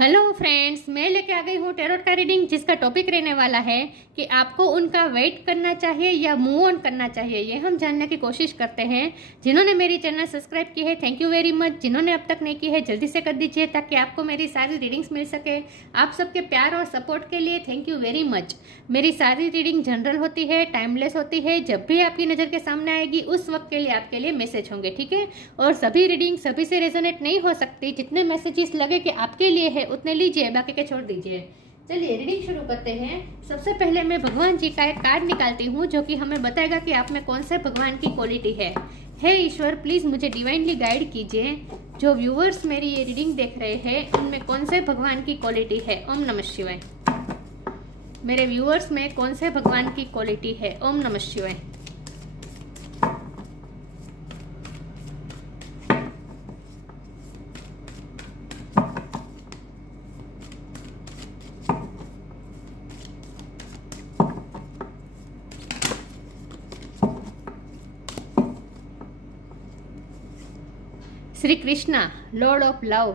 Hello friends, मैं लेके आ गई हूँ टैरोट का रीडिंग, जिसका टॉपिक रहने वाला है कि आपको उनका वेट करना चाहिए या मूव ऑन करना चाहिए। ये हम जानने की कोशिश करते हैं। जिन्होंने मेरी चैनल सब्सक्राइब की है, थैंक यू वेरी मच। जिन्होंने अब तक नहीं की है, जल्दी से कर दीजिए ताकि आपको मेरी सारी रीडिंग्स मिल सके। आप सबके प्यार और सपोर्ट के लिए थैंक यू वेरी मच। मेरी सारी रीडिंग जनरल होती है, टाइमलेस होती है। जब भी आपकी नज़र के सामने आएगी उस वक्त के लिए आपके लिए मैसेज होंगे, ठीक है। और सभी रीडिंग सभी से रेजोनेट नहीं हो सकती। जितने मैसेजेस लगे कि आपके लिए है उतने लीजिए, बाकी के छोड़ दीजिए। चलिए रीडिंग शुरू करते हैं। सबसे पहले मैं भगवान जी का एक कार्ड निकालती हूँ जो कि हमें बताएगा कि आप में कौन से भगवान की क्वालिटी है। हे ईश्वर, प्लीज मुझे डिवाइनली गाइड कीजिए। जो व्यूअर्स मेरी ये रीडिंग देख रहे हैं उनमें कौन से भगवान की क्वालिटी है। ओम नमः शिवाय। मेरे व्यूअर्स में कौन से भगवान की क्वालिटी है। ओम नमः शिवाय। Shri Krishna, Lord of love.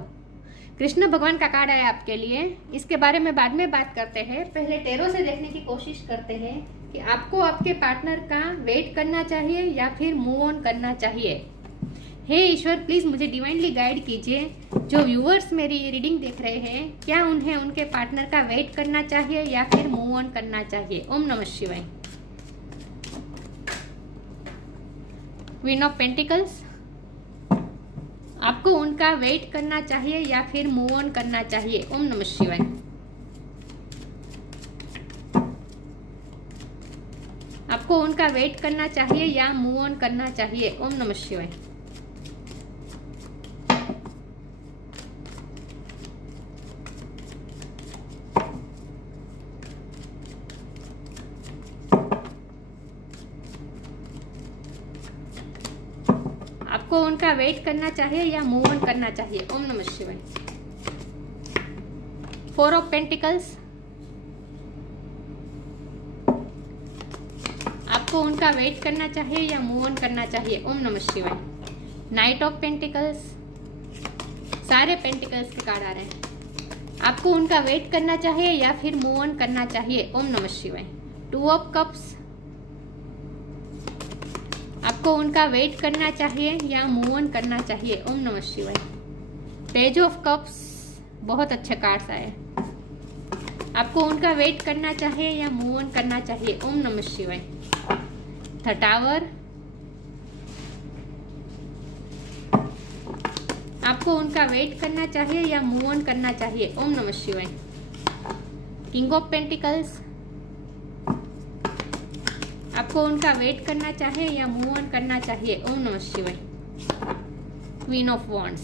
Krishna भगवान का कार्ड आया आपके लिए। इसके बारे में बाद में बात करते हैं। पहले टैरो से देखने की कोशिश करते हैं कि आपको आपके पार्टनर का वेट करना चाहिए या फिर मूव ऑन करना चाहिए। हे ईश्वर, प्लीज मुझे डिवाइनली गाइड कीजिए। जो व्यूअर्स मेरी ये रीडिंग देख रहे हैं, क्या उन्हें उनके पार्टनर का वेट करना चाहिए या फिर मूव ऑन करना चाहिए। ओम नमः शिवाय। क्वीन ऑफ पेंटिकल्स, आपको उनका वेट करना चाहिए या फिर मूव ऑन करना चाहिए। ओम नमः शिवाय। आपको उनका वेट करना चाहिए या मूव ऑन करना चाहिए। ओम नमः शिवाय। आपको उनका वेट करना चाहिए या मूव ऑन करना चाहिए। ओम नमः शिवाय। फोर ऑफ पेंटिकल्स, आपको उनका वेट करना चाहिए या मूव ऑन करना चाहिए। ओम नमः शिवाय। नाइट ऑफ पेंटिकल्स, सारे पेंटिकल्स के कार्ड आ रहे हैं। आपको उनका वेट करना चाहिए या फिर मूव ऑन करना चाहिए। ओम नमः शिवाय। टू ऑफ कप्स, आपको उनका वेट करना चाहिए या मूव ऑन करना चाहिए। ओम नमः शिवाय। पेज ऑफ कप्स, बहुत अच्छे कार्ड्स आए। आपको उनका वेट करना चाहिए या मूव ऑन करना चाहिए। ओम नमः शिवाय। द टावर, आपको उनका वेट करना चाहिए या मूव ऑन करना चाहिए। ओम नमः शिवाय। किंग ऑफ पेंटिकल्स, आपको उनका वेट करना चाहिए या मूव ऑन करना चाहिए। ओम नमः शिवाय। क्वीन ऑफ वॉन्ड्स,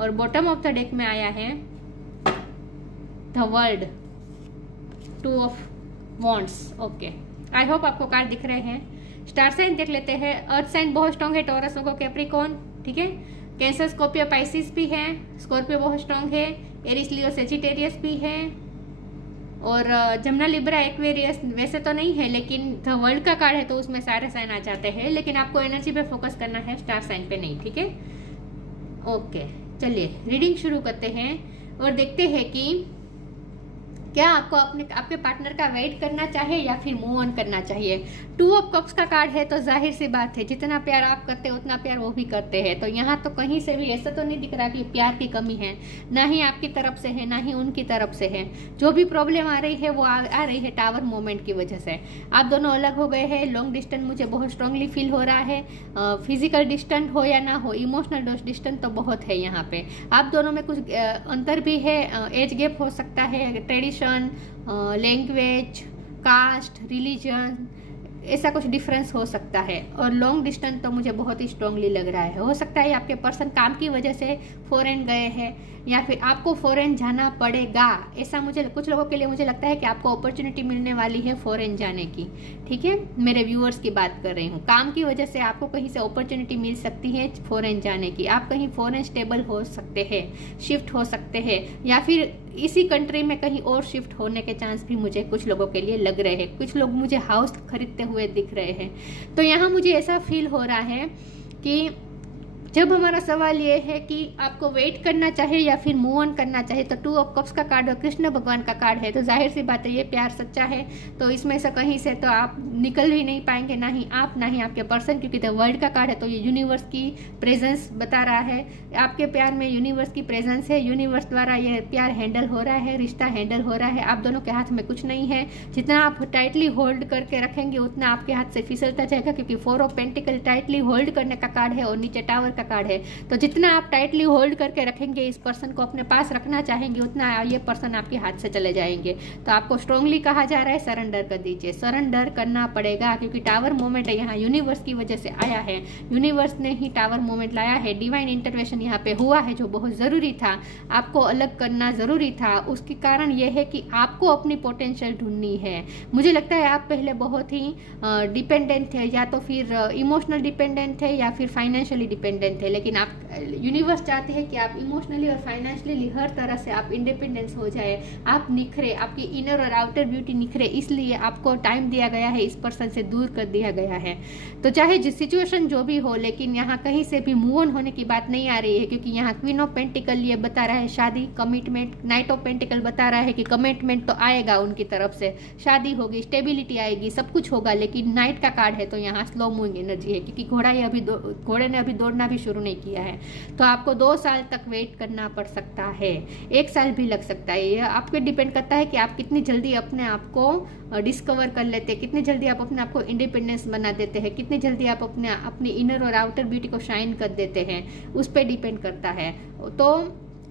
और बॉटम ऑफ द डेक में आया है the world, two of wands. Okay, I hope आपको कार्ड दिख रहे हैं। स्टार साइन देख लेते हैं। अर्थ साइन बहुत स्ट्रॉन्ग है, टॉरस को कैप्रिकॉर्न, ठीक है। कैंसर, स्कॉर्पियो, पाइसिस भी है। स्कॉर्पियो बहुत स्ट्रॉन्ग है। एरिस, लियो, सेजिटेरियस भी है। और जमुना, लिब्रा, एक्वेरियस वैसे तो नहीं है, लेकिन द वर्ल्ड का कार्ड है तो उसमें सारे साइन आ जाते हैं। लेकिन आपको एनर्जी पे फोकस करना है, स्टार साइन पे नहीं, ठीक है। ओके, चलिए रीडिंग शुरू करते हैं और देखते हैं कि क्या आपको आपके पार्टनर का वेट करना चाहिए या फिर मूव ऑन करना चाहिए। टू ऑफ कप्स का कार्ड है तो जाहिर सी बात है, जितना प्यार आप करते हैं उतना प्यार वो भी करते हैं। तो यहाँ तो कहीं से भी ऐसा तो नहीं दिख रहा कि प्यार की कमी है, ना ही आपकी तरफ से है ना ही उनकी तरफ से है। जो भी प्रॉब्लम आ रही है वो आ रही है टावर मोमेंट की वजह से। आप दोनों अलग हो गए हैं। लॉन्ग डिस्टेंस मुझे बहुत स्ट्रांगली फील हो रहा है। फिजिकल डिस्टेंस हो या ना हो, इमोशनल डिस्टेंस तो बहुत है यहाँ पे। आप दोनों में कुछ अंतर भी है। एज गैप हो सकता है, ट्रेडिशन, लैंग्वेज, कास्ट, रिलीजन, ऐसा कुछ डिफरेंस हो सकता है। और लॉन्ग डिस्टेंस तो मुझे बहुत ही स्ट्रांगली लग रहा है। हो सकता है आपके पर्सन काम की वजह से फॉरेन गए हैं या फिर आपको फॉरेन जाना पड़ेगा। ऐसा मुझे कुछ लोगों के लिए मुझे लगता है कि आपको अपॉर्चुनिटी मिलने वाली है फॉरेन जाने की, ठीक है। मेरे व्यूअर्स की बात कर रही हूँ। काम की वजह से आपको कहीं से अपॉर्चुनिटी मिल सकती है फॉरेन जाने की। आप कहीं फॉरेन स्टेबल हो सकते हैं, शिफ्ट हो सकते हैं, या फिर इसी कंट्री में कहीं और शिफ्ट होने के चांस भी मुझे कुछ लोगों के लिए लग रहे हैं। कुछ लोग मुझे हाउस खरीदते हुए दिख रहे हैं। तो यहाँ मुझे ऐसा फील हो रहा है कि जब हमारा सवाल ये है कि आपको वेट करना चाहिए या फिर मूव ऑन करना चाहिए, तो 2 ऑफ कप्स का कार्ड और कृष्ण भगवान का कार्ड है, तो जाहिर सी बात है ये प्यार सच्चा है। तो इसमें से कहीं से तो आप निकल ही नहीं पाएंगे, ना ही आप ना ही आपके पर्सन, क्योंकि द वर्ल्ड का कार्ड है। तो ये यूनिवर्स की प्रेजेंस बता रहा है, आपके प्यार में यूनिवर्स की प्रेजेंस है, यूनिवर्स द्वारा ये प्यार हैंडल हो रहा है, रिश्ता हैंडल हो रहा है। आप दोनों के हाथ में कुछ नहीं है, जितना आप टाइटली होल्ड करके रखेंगे उतना आपके हाथ से फिसलता जाएगा, क्योंकि 4 ऑफ पेंटिकल टाइटली होल्ड करने का कार्ड है और नीचे टावर का कार्ड है। तो जितना आप टाइटली होल्ड करके रखेंगे, इस पर्सन को अपने पास रखना चाहेंगे, उतना ये पर्सन आपके हाथ से चले जाएंगे। तो आपको स्ट्रांगली कहा जा रहा है सरेंडर कर दीजिए, सरेंडर करना पड़ेगा, क्योंकि टावर मोमेंट है यहाँ यूनिवर्स की वजह से आया है, यूनिवर्स ने ही टावर मोमेंट लाया है। डिवाइन इंटरवेंशन यहाँ पे हुआ है जो बहुत ज़रूरी था, आपको अलग करना ज़रूरी था। उसके कारण ये है कि आपको अपनी पोटेंशियल ढूंढनी है। मुझे लगता है आप पहले बहुत ही डिपेंडेंट थे, या तो फिर इमोशनल डिपेंडेंट थे या फिर फाइनेंशियली डिपेंडेंट थे, लेकिन आप यूनिवर्स चाहते हैं कि आप इमोशनली और फाइनेंशियली हर तरह से आप इंडिपेंडेंस हो जाए, आप निखरे, आपकी इनर और आउटर ब्यूटी निखरे। इसलिए आपको टाइम दिया गया है, इस पर्सन से दूर कर दिया गया है। तो चाहे जिस सिचुएशन जो भी हो, लेकिन यहाँ कहीं से भी मूव ऑन होने की बात नहीं आ रही है, क्योंकि यहाँ क्वीन ऑफ पेंटिकल ये बता रहा है शादी, कमिटमेंट। नाइट ऑफ पेंटिकल बता रहा है कि कमिटमेंट तो आएगा उनकी तरफ से, शादी होगी, स्टेबिलिटी आएगी, सब कुछ होगा। लेकिन नाइट का कार्ड है तो यहाँ स्लो मूविंग एनर्जी है, क्योंकि घोड़े ने अभी दौड़ना भी शुरू नहीं किया है। तो आपको 2 साल तक वेट करना पड़ सकता है, 1 साल भी लग सकता है। ये आप पे डिपेंड करता है कि आप कितनी जल्दी अपने आप को डिस्कवर कर लेते हैं, कितनी जल्दी आप अपने आप को इंडिपेंडेंस बना देते हैं, कितनी जल्दी आप अपनी इनर और आउटर ब्यूटी को शाइन कर देते हैं, उस पर डिपेंड करता है। तो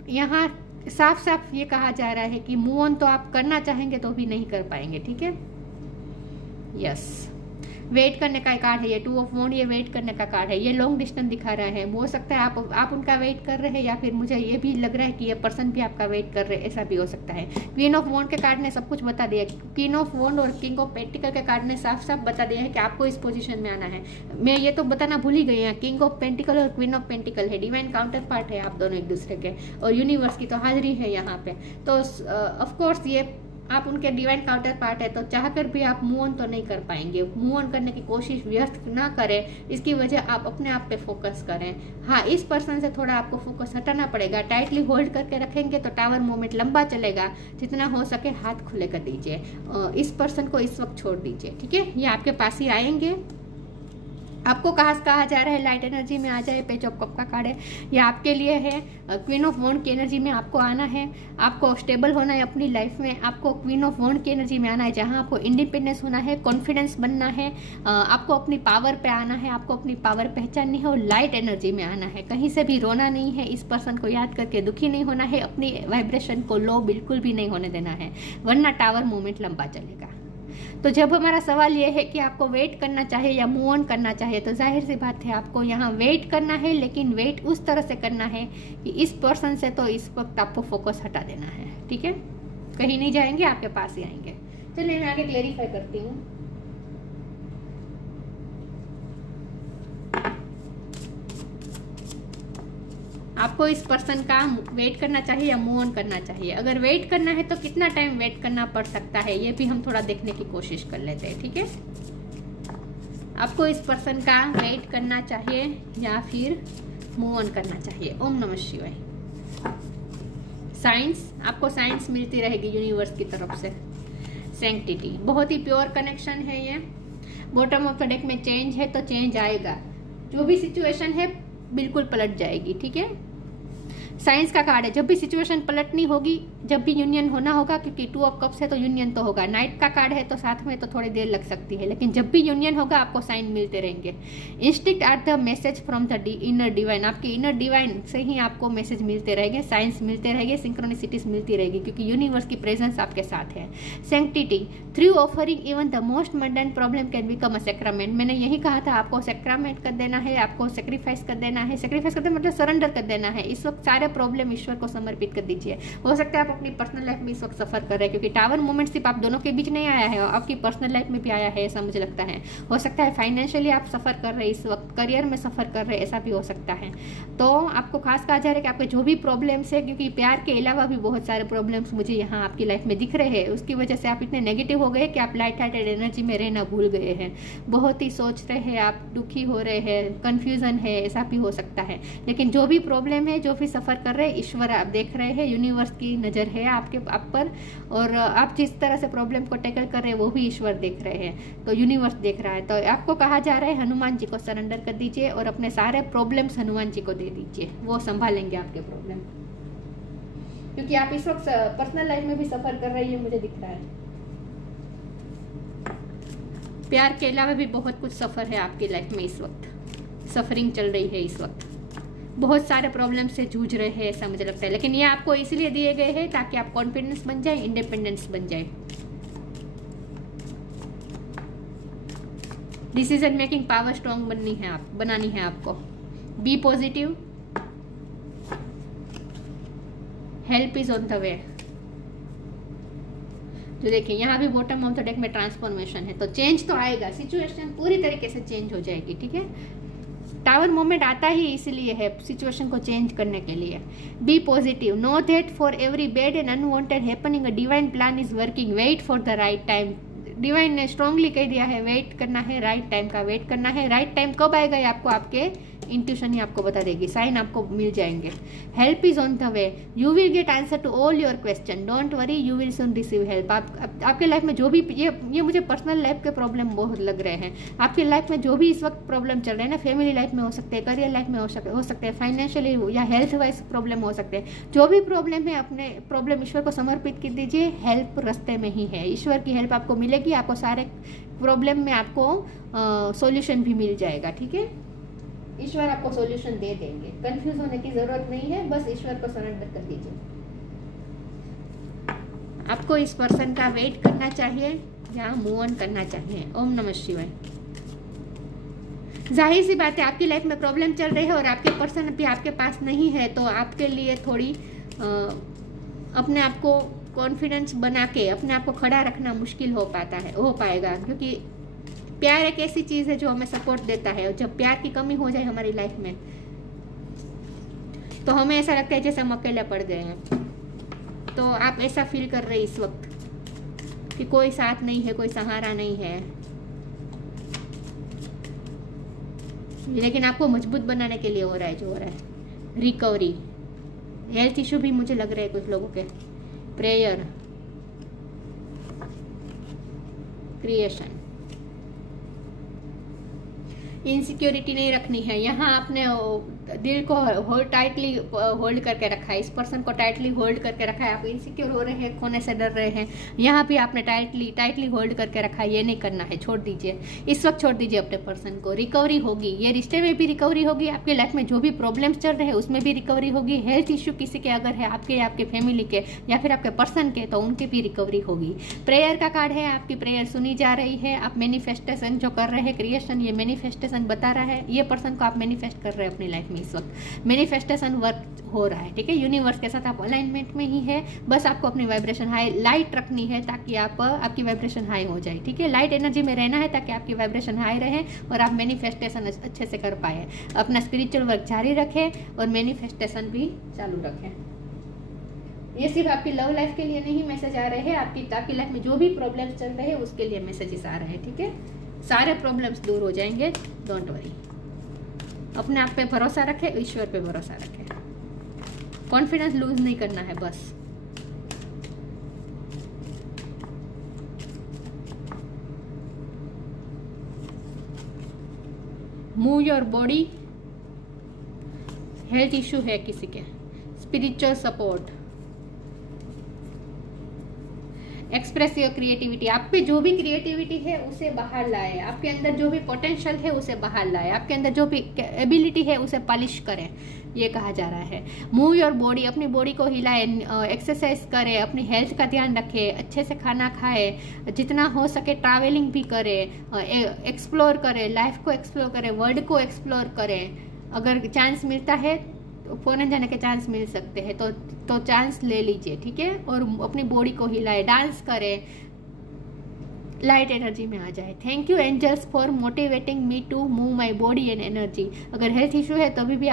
यहाँ साफ साफ ये कहा जा रहा है कि मूव ऑन तो आप करना चाहेंगे तो भी नहीं कर पाएंगे, ठीक है। यस, वेट करने का कार्ड है ये 2 ऑफ वॉन्ड, ये वेट करने का कार्ड है, ये लॉन्ग डिस्टेंस दिखा रहा है। हो सकता है आप उनका वेट कर रहे हैं, या फिर मुझे ये भी लग रहा है कि ये पर्सन भी आपका वेट कर रहे हैं, ऐसा भी हो सकता है। क्वीन ऑफ वॉन्ड के कार्ड ने सब कुछ बता दिया, क्वीन ऑफ वॉन्ड और किंग ऑफ पेंटिकल के कार्ड ने साफ साफ बता दिया है कि आपको इस पोजीशन में आना है। मैं ये तो बताना भूल ही गई हूँ, किंग ऑफ पेंटिकल और क्वीन ऑफ पेंटिकल है, डिवाइन काउंटर पार्ट है आप दोनों एक दूसरे के, और यूनिवर्स की तो हाजिरी है यहाँ पे। तो ऑफकोर्स ये आप उनके डिवाइन काउंटर पार्ट है, तो चाहकर भी आप मूव ऑन तो नहीं कर पाएंगे। मूव ऑन करने की कोशिश व्यर्थ ना करें, इसकी वजह आप अपने आप पे फोकस करें। हाँ, इस पर्सन से थोड़ा आपको फोकस हटाना पड़ेगा, टाइटली होल्ड करके रखेंगे तो टावर मोमेंट लंबा चलेगा। जितना हो सके हाथ खुले कर दीजिए, इस पर्सन को इस वक्त छोड़ दीजिए, ठीक है। ये आपके पास ही आएंगे। आपको कहा जा रहा है लाइट एनर्जी में आ जाए, पेज ऑफ कप का कार्ड है, ये आपके लिए है। क्वीन ऑफ वॉन्ड की एनर्जी में आपको आना है, आपको स्टेबल होना है अपनी लाइफ में, आपको क्वीन ऑफ वॉन्ड की एनर्जी में आना है, जहां आपको इंडिपेंडेंस होना है, कॉन्फिडेंस बनना है, आपको अपनी पावर पे आना है, आपको अपनी पावर पहचाननी है और लाइट एनर्जी में आना है। कहीं से भी रोना नहीं है, इस पर्सन को याद करके दुखी नहीं होना है, अपनी वाइब्रेशन को लो बिल्कुल भी नहीं होने देना है, वरना टावर मूवमेंट लंबा चलेगा। तो जब हमारा सवाल ये है कि आपको वेट करना चाहिए या मूव ऑन करना चाहिए, तो जाहिर सी बात है आपको यहाँ वेट करना है, लेकिन वेट उस तरह से करना है कि इस पर्सन से तो इस वक्त आपको फोकस हटा देना है, ठीक है। कहीं नहीं जाएंगे, आपके पास ही आएंगे। चलिए मैं आगे क्लेरिफाई करती हूँ। आपको इस पर्सन का वेट करना चाहिए या मूव ऑन करना चाहिए। अगर वेट करना है तो कितना टाइम वेट करना पड़ सकता है, ये भी हम थोड़ा देखने की कोशिश कर लेते हैं, ठीक है। आपको इस पर्सन का वेट करना चाहिए या फिर मूव ऑन करना चाहिए। ओम नमः शिवाय। साइंस, आपको साइंस मिलती रहेगी यूनिवर्स की तरफ से। सैंक्टिटी, बहुत ही प्योर कनेक्शन है ये। बॉटम ऑफ द डेक में चेंज है तो चेंज आएगा, जो भी सिचुएशन है बिल्कुल पलट जाएगी, ठीक है। साइंस का कार्ड है, जब भी सिचुएशन पलटनी होगी, जब भी यूनियन होना होगा, क्योंकि 2 ऑफ कप्स है तो यूनियन तो होगा। नाइट का कार्ड है तो साथ में तो थोड़ी देर लग सकती है, लेकिन जब भी यूनियन होगा आपको साइन मिलते रहेंगे। Instinct are the message from the inner divine, आपके इनर डिवाइन से ही आपको मैसेज मिलते रहेंगे, साइंस मिलते रहेंगे, सिंक्रोनिसिटीज मिलती रहेगी, क्योंकि यूनिवर्स की प्रेजेंस आपके साथ है। Sanctity, through offering even the most mundane problem can become a sacrament. मैंने यही कहा था, आपको सैक्रामेंट कर देना है, आपको सेक्रीफाइस कर देना है। सेक्रीफाइस करते मतलब सरेंडर कर देना है। इस वक्त सारे सारे प्रॉब्लम ईश्वर को समर्पित कर दीजिए। हो सकता है आप अपनी पर्सनल लाइफ में इस वक्त सफर कर रहे हैं, क्योंकि टावर मूवमेंट सिर्फ आप दोनों के बीच नहीं आया है, आपकी पर्सनल लाइफ में भी आया है, ऐसा मुझे लगता है। हो सकता है फाइनेंशियली आप सफर कर रहे हैं इस वक्त, करियर में सफर कर रहे हैं, ऐसा भी हो सकता है। तो आपको खास कहा जा रहा है कि आपके जो भी प्रॉब्लम्स है, क्योंकि प्यार के अलावा भी बहुत सारे प्रॉब्लम्स मुझे यहाँ आपकी लाइफ में दिख रहे हैं, उसकी वजह से आप इतने नेगेटिव हो गए कि आप लाइट हार्टेड एनर्जी में रहना भूल गए हैं, बहुत ही सोच रहे हैं आप, दुखी हो रहे हैं, कंफ्यूजन है, ऐसा भी हो सकता है। लेकिन जो भी प्रॉब्लम है, जो भी सफर कर रहे हैं, ईश्वर आप देख रहे हैं, यूनिवर्स की नजर है आप पर, और आप जिस तरह से प्रॉब्लम को टैकल कर रहे हैं वो भी ईश्वर देख रहे हैं, तो यूनिवर्स देख रहा है। तो आपको कहा जा रहा है हनुमान जी को सरेंडर कर दीजिए और अपने सारे प्रॉब्लम्स हनुमान जी को दे दीजिए, वो संभालेंगे आपके प्रॉब्लम, क्योंकि आप इस वक्त पर्सनल लाइफ में भी सफर कर रही है, मुझे दिख रहा है। प्यार के अलावा भी बहुत कुछ सफर है आपकी लाइफ में, इस वक्त सफरिंग चल रही है, इस वक्त बहुत सारे प्रॉब्लम से जूझ रहे हैं, ऐसा मुझे लगता है। लेकिन ये आपको इसलिए दिए गए हैं ताकि आप कॉन्फिडेंस बन जाए, इंडिपेंडेंस बन जाए, डिसीजन मेकिंग पावर स्ट्रॉन्ग बनानी है आपको। Be positive, help is on the way. तो देखिए यहाँ भी बॉटम ऑफ द डेक में ट्रांसफॉर्मेशन है, तो चेंज तो आएगा, सिचुएशन पूरी तरीके से चेंज हो जाएगी, ठीक है। टावर मोमेंट आता ही इसलिए है, सिचुएशन को चेंज करने के लिए। Be positive, know that for every bad and unwanted happening a divine plan is working, wait for the right time. Divine ने स्ट्रांगली कह दिया है, वेट करना है, राइट टाइम का वेट करना है। राइट टाइम कब आएगा ये आपको आपके इंट्यूशन ही आपको बता देगी, साइन आपको मिल जाएंगे। Help is on the way, you will get answer to all your question, don't worry, you will soon receive help. आपके लाइफ में जो भी ये मुझे पर्सनल लाइफ के प्रॉब्लम बहुत लग रहे हैं, आपकी लाइफ में जो भी इस वक्त प्रॉब्लम चल रहे हैं ना, फैमिली लाइफ में हो सकते हैं, करियर लाइफ में हो सकते हैं, फाइनेंशियली या हेल्थ वाइज प्रॉब्लम हो सकते हैं, जो भी प्रॉब्लम है अपने प्रॉब्लम ईश्वर को समर्पित कर दीजिए। हेल्प रास्ते में ही है, ईश्वर की हेल्प आपको मिलेगी, आपको सारे प्रॉब्लम में आपको सॉल्यूशन भी मिल जाएगा, ठीक है। ईश्वर आपको सॉल्यूशन दे देंगे, कंफ्यूज होने की जरूरत नहीं है, बस ईश्वर को सरेंडर कर दीजिए। आपको इस पर्सन का वेट करना चाहिए या मूव ऑन करना चाहिए। ओम नमः शिवाय। जाहिर सी बात है आपकी लाइफ में प्रॉब्लम चल रही है और आपके पर्सन भी आपके पास नहीं है, तो आपके लिए थोड़ी अपने आप को कॉन्फिडेंस बना के अपने आप को खड़ा रखना मुश्किल हो पाएगा, क्योंकि प्यार एक ऐसी चीज है जो हमें सपोर्ट देता है, और जब प्यार की कमी हो जाए हमारी लाइफ में तो हमें ऐसा लगता है जैसे हम अकेले पड़ गए हैं। तो आप ऐसा फील कर रहे हैं इस वक्त कि कोई साथ नहीं है, कोई सहारा नहीं है, लेकिन आपको मजबूत बनाने के लिए हो रहा है जो हो रहा है। रिकवरी, हेल्थ इशू भी मुझे लग रहे हैं कुछ लोगों के, प्रेयर, क्रिएशन। इनसिक्योरिटी नहीं रखनी है, यहाँ आपने दिल को टाइटली होल्ड करके रखा है, इस पर्सन को टाइटली होल्ड करके रखा है। आप इनसिक्योर हो रहे हैं, खोने से डर रहे हैं, यहाँ भी आपने टाइटली होल्ड करके रखा है। ये नहीं करना है, छोड़ दीजिए, इस वक्त छोड़ दीजिए अपने पर्सन को। रिकवरी होगी, ये रिश्ते में भी रिकवरी होगी, आपकी लाइफ में जो भी प्रॉब्लम्स चल रहे हैं उसमें भी रिकवरी होगी। हेल्थ इश्यू किसी के अगर है, आपके या आपके फैमिली के या फिर आपके पर्सन के, तो उनकी भी रिकवरी होगी। प्रेयर का कार्ड है, आपकी प्रेयर सुनी जा रही है। आप मैनिफेस्टेशन जो कर रहे हैं, क्रिएशन, ये मैनिफेस्टेशन बता रहा है, ये पर्सन को आप मैनिफेस्ट कर रहे हैं अपनी लाइफ में। इस वक्त मैनिफेस्टेशन वर्क हो रहा है, ठीक है। यूनिवर्स के साथ आप अलाइनमेंट में ही है, बस आपको अपनी वाइब्रेशन हाई लाइट रखनी है ताकि आपकी वाइब्रेशन हाई हो जाए, ठीक है। लाइट एनर्जी में रहना है ताकि आपकी वाइब्रेशन हाई रहे और आप मैनिफेस्टेशन अच्छे से कर पाए। अपना स्पिरिचुअल वर्क जारी रखें और मैनिफेस्टेशन भी चालू रखें। ये सिर्फ आपकी लव लाइफ के लिए नहीं मैसेज आ रहे हैं, आपकी लाइफ में जो भी प्रॉब्लम्स चल रहे हैं उसके लिए मैसेजेस आ रहे हैं, ठीक है। सारे प्रॉब्लम्स दूर हो जाएंगे, डोंट वरी। अपने आप पे भरोसा रखें, ईश्वर पे भरोसा रखें, कॉन्फिडेंस लूज नहीं करना है बस। Move your body, health issue है किसी के, spiritual support, express your creativity. आप पे जो भी क्रिएटिविटी है उसे बाहर लाए, आपके अंदर जो भी पोटेंशियल है उसे बाहर लाए, आपके अंदर जो भी एबिलिटी है उसे पॉलिश करें, ये कहा जा रहा है। मूव योर बॉडी, अपनी बॉडी को हिलाए, एक्सरसाइज करें, अपनी हेल्थ का ध्यान रखें, अच्छे से खाना खाए, जितना हो सके ट्रैवलिंग भी करें, एक्सप्लोर करें, लाइफ को एक्सप्लोर करें, वर्ल्ड को एक्सप्लोर करें। अगर चांस मिलता है फॉरेन जाने के चांस मिल सकते हैं, तो चांस ले लीजिए, ठीक है। और अपनी बॉडी को हिलाए, डांस करें, लाइट एनर्जी में आ जाए। Thank you angels for motivating me to move my body and energy. अगर हेल्थ इशू है तब भी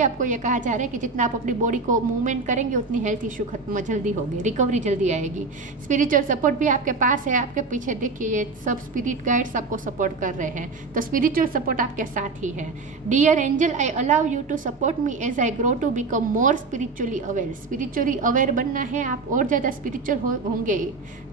आपको ये कहा जा रहा है कि जितना आप अपनी बॉडी को मूवमेंट करेंगे उतनी हेल्थ इशू खत्म जल्दी होगी, रिकवरी जल्दी आएगी। स्पिरिचुअल सपोर्ट भी आपके पास है, आपके पीछे देखिए ये सब स्पिरिट गाइड्स आपको सपोर्ट कर रहे हैं, तो स्पिरिचुअल सपोर्ट आपके साथ ही है। Dear angel, I allow you to support me as I grow to become more spiritually aware. Spiritually aware बनना है, आप और ज़्यादा स्पिरिचुअल होंगे।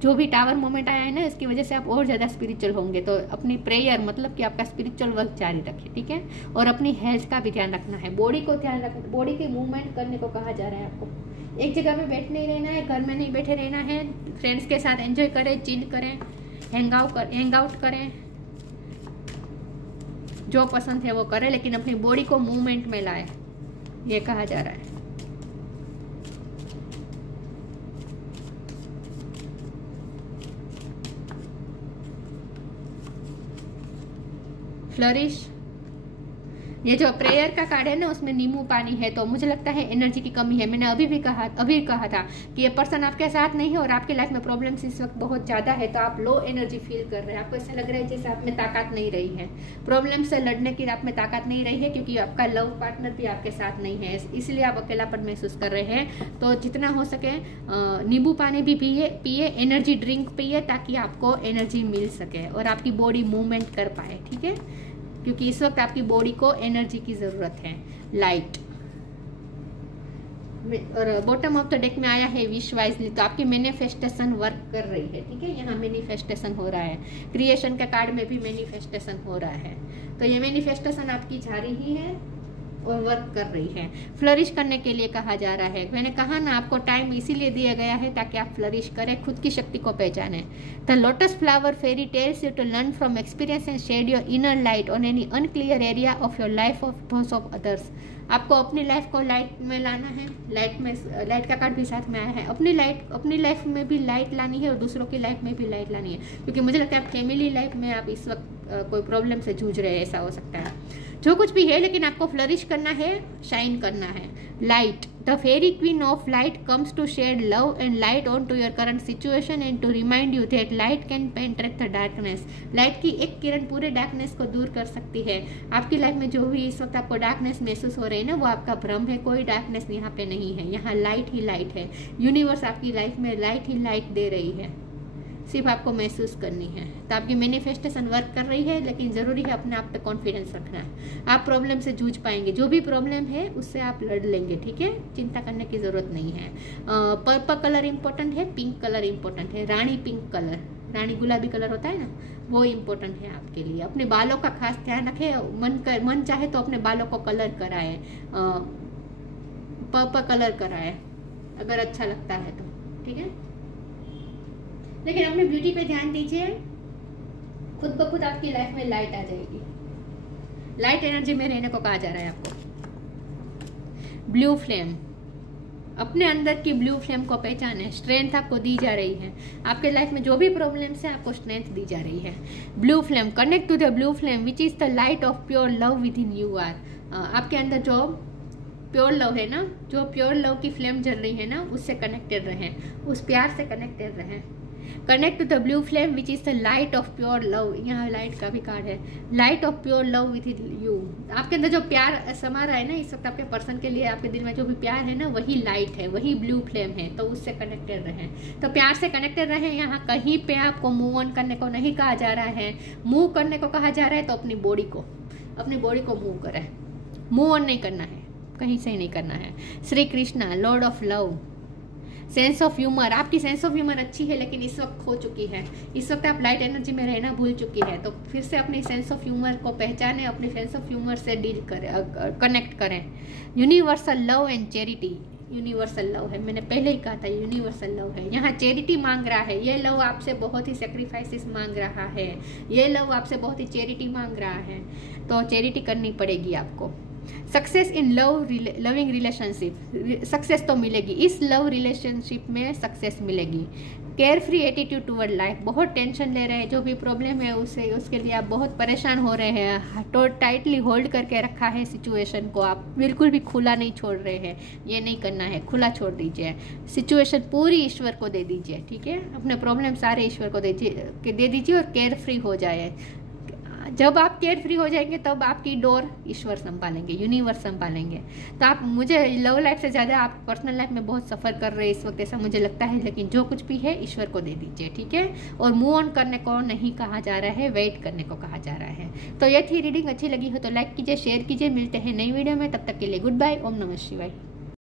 जो भी टावर मोमेंट आया है ना, इसकी वजह से आप और ज़्यादा स्पिरिचुअल होंगे। तो अपनी प्रेयर मतलब कि आपका स्पिरिचुअल वर्क जारी रखें, ठीक है। और अपनी हेल्थ का भी ध्यान रखना है, बॉडी को ध्यान रखना, बॉडी की मूवमेंट करने को कहा जा रहा है आपको। एक जगह में बैठ नहीं रहना है, घर में नहीं बैठे रहना है, फ्रेंड्स के साथ एंजॉय करें, चिल करें, हैंग आउट करें, जो पसंद है वो करें, लेकिन अपनी बॉडी को मूवमेंट में लाए, ये कहा जा रहा है। फ्लरिश, ये जो प्रेयर का कार्ड है ना उसमें नींबू पानी है, तो मुझे लगता है एनर्जी की कमी है। मैंने अभी कहा था कि ये पर्सन आपके साथ नहीं है और आपकी लाइफ में प्रॉब्लम्स इस वक्त बहुत ज़्यादा है, तो आप लो एनर्जी फील कर रहे हैं। आपको ऐसा लग रहा है जैसे आप में ताकत नहीं रही है, प्रॉब्लम से लड़ने की आप में ताकत नहीं रही है, क्योंकि आपका लव पार्टनर भी आपके साथ नहीं है, इसलिए आप अकेलापन महसूस कर रहे हैं। तो जितना हो सके नींबू पानी भी पिए, एनर्जी ड्रिंक पिए, ताकि आपको एनर्जी मिल सके और आपकी बॉडी मूवमेंट कर पाए, ठीक है, क्योंकि इस वक्त आपकी बॉडी को एनर्जी की जरूरत है। लाइट, और बॉटम ऑफ द डेक में आया है विश वाइजली, तो आपकी मैनिफेस्टेशन वर्क कर रही है, ठीक है। यहाँ मैनिफेस्टेशन हो रहा है, क्रिएशन के कार्ड में भी मैनिफेस्टेशन हो रहा है, तो ये मैनिफेस्टेशन आपकी जा रही है और वर्क कर रही है। फ्लरिश करने के लिए कहा जा रहा है। मैंने कहा ना, आपको टाइम इसीलिए दिया गया है ताकि आप फ्लरिश करें, खुद की शक्ति को पहचानें। The lotus flower fairy tells you to learn from experience and shed your inner light on any unclear area of your life of thoughts of others. आपको अपनी लाइफ को लाइट में लाना है, लाइट का कार्ड भी साथ में आया है। अपनी लाइफ में भी लाइट लानी है और दूसरों की लाइफ में भी लाइट लानी है, क्योंकि मुझे लगता है आप फैमिली लाइफ में आप इस वक्त कोई प्रॉब्लम से जूझ रहे हैं, ऐसा हो सकता है। जो कुछ भी है, लेकिन आपको फ्लरिश करना है, शाइन करना है। Light, the fairy queen of light comes to shed love and light on to your current situation and to remind you that light can penetrate the darkness. Light की एक किरण पूरे डार्कनेस को दूर कर सकती है। आपकी लाइफ में जो भी इस वक्त आपको डार्कनेस महसूस हो रही है ना, वो आपका भ्रम है, कोई डार्कनेस यहाँ पे नहीं है, यहाँ लाइट ही लाइट है। यूनिवर्स आपकी लाइफ में लाइट ही लाइट दे रही है, सिर्फ आपको महसूस करनी है। तो आपकी मैनिफेस्टेशन वर्क कर रही है, लेकिन ज़रूरी है अपने आप पे कॉन्फिडेंस रखना है। आप प्रॉब्लम से जूझ पाएंगे, जो भी प्रॉब्लम है उससे आप लड़ लेंगे, ठीक है, चिंता करने की ज़रूरत नहीं है। पर्पल कलर इंपॉर्टेंट है, पिंक कलर इंपॉर्टेंट है, रानी पिंक कलर, रानी गुलाबी कलर होता है ना, वो इम्पोर्टेंट है आपके लिए। अपने बालों का खास ध्यान रखें, मन चाहे तो अपने बालों को कलर कराए, पर्पल कलर कराए अगर अच्छा लगता है तो, ठीक है। लेकिन अपनी ब्यूटी पे ध्यान दीजिए, खुद ब खुद आपकी लाइफ में लाइट आ जाएगी। लाइट एनर्जी में रहने को कहा जा रहा है आपको। ब्लू फ्लेम, अपने अंदर की ब्लू फ्लेम को पहचाने, स्ट्रेंथ आपको दी जा रही है। आपके लाइफ में जो भी प्रॉब्लम्स है, आपको स्ट्रेंथ दी जा रही है। Blue flame, connect to the blue flame which is the light of pure love within you are. आपके अंदर जो प्योर लव है ना, जो प्योर लव की फ्लेम जल रही है ना, उससे कनेक्टेड रहें, उस प्यार से कनेक्टेड रहें। Connect to the blue flame which is the light of pure love. यहाँ लाइट का भी कार्ड है, light of pure love with you. आपके अंदर जो प्यार समा रहा है ना इस वक्त, आपके पर्सन के लिए, आपके दिल में जो भी प्यार है ना, वही लाइट है, वही ब्लू फ्लेम है, तो उससे कनेक्टेड रहें। तो प्यार से कनेक्टेड रहें। यहाँ कहीं पे आपको मूव ऑन करने को नहीं कहा जा रहा है, मूव करने को कहा जा रहा है, तो अपनी बॉडी को मूव करें, मूव ऑन नहीं करना है, कहीं से ही नहीं करना है। Shri Krishna, Lord of love. Sense of humour, आपकी सेंस ऑफ ह्यूमर अच्छी है, लेकिन इस वक्त खो चुकी है। इस वक्त आप लाइट एनर्जी में रहना भूल चुकी है, तो फिर से अपनी सेंस ऑफ ह्यूमर को पहचाने, अपनी सेंस ऑफ ह्यूमर से डील करें, कनेक्ट करें। Universal love and charity, universal love है, मैंने पहले ही कहा था यूनिवर्सल लव है। यहाँ चैरिटी मांग रहा है, ये लव आपसे बहुत ही सेक्रीफाइसेस मांग रहा है, ये लव आपसे बहुत ही चैरिटी मांग रहा है, तो चैरिटी करनी पड़ेगी आपको। Success in loving relationship, success तो मिलेगी, इस लव रिलेशनशिप में सक्सेस मिलेगी। Care free attitude toward life, बहुत टेंशन ले रहे हैं, जो भी प्रॉब्लम है उसके लिए आप बहुत परेशान हो रहे हैं, तो टाइटली होल्ड करके रखा है सिचुएशन को, आप बिल्कुल भी खुला नहीं छोड़ रहे हैं, ये नहीं करना है, खुला छोड़ दीजिए, सिचुएशन पूरी ईश्वर को दे दीजिए, ठीक है, अपने प्रॉब्लम सारे ईश्वर को दे दीजिए और केयर फ्री हो जाए। जब आप केयर फ्री हो जाएंगे तब आपकी डोर ईश्वर संभालेंगे, यूनिवर्स संभालेंगे। तो आप, मुझे लव लाइफ से ज़्यादा आप पर्सनल लाइफ में बहुत सफ़र कर रहे हैं इस वक्त, ऐसा मुझे लगता है, लेकिन जो कुछ भी है ईश्वर को दे दीजिए, ठीक है। और मूव ऑन करने को नहीं कहा जा रहा है, वेट करने को कहा जा रहा है। तो ये थी रीडिंग, अच्छी लगी हो तो लाइक कीजिए, शेयर कीजिए, मिलते हैं नई वीडियो में, तब तक के लिए गुड बाय, ओम नमः शिवाय।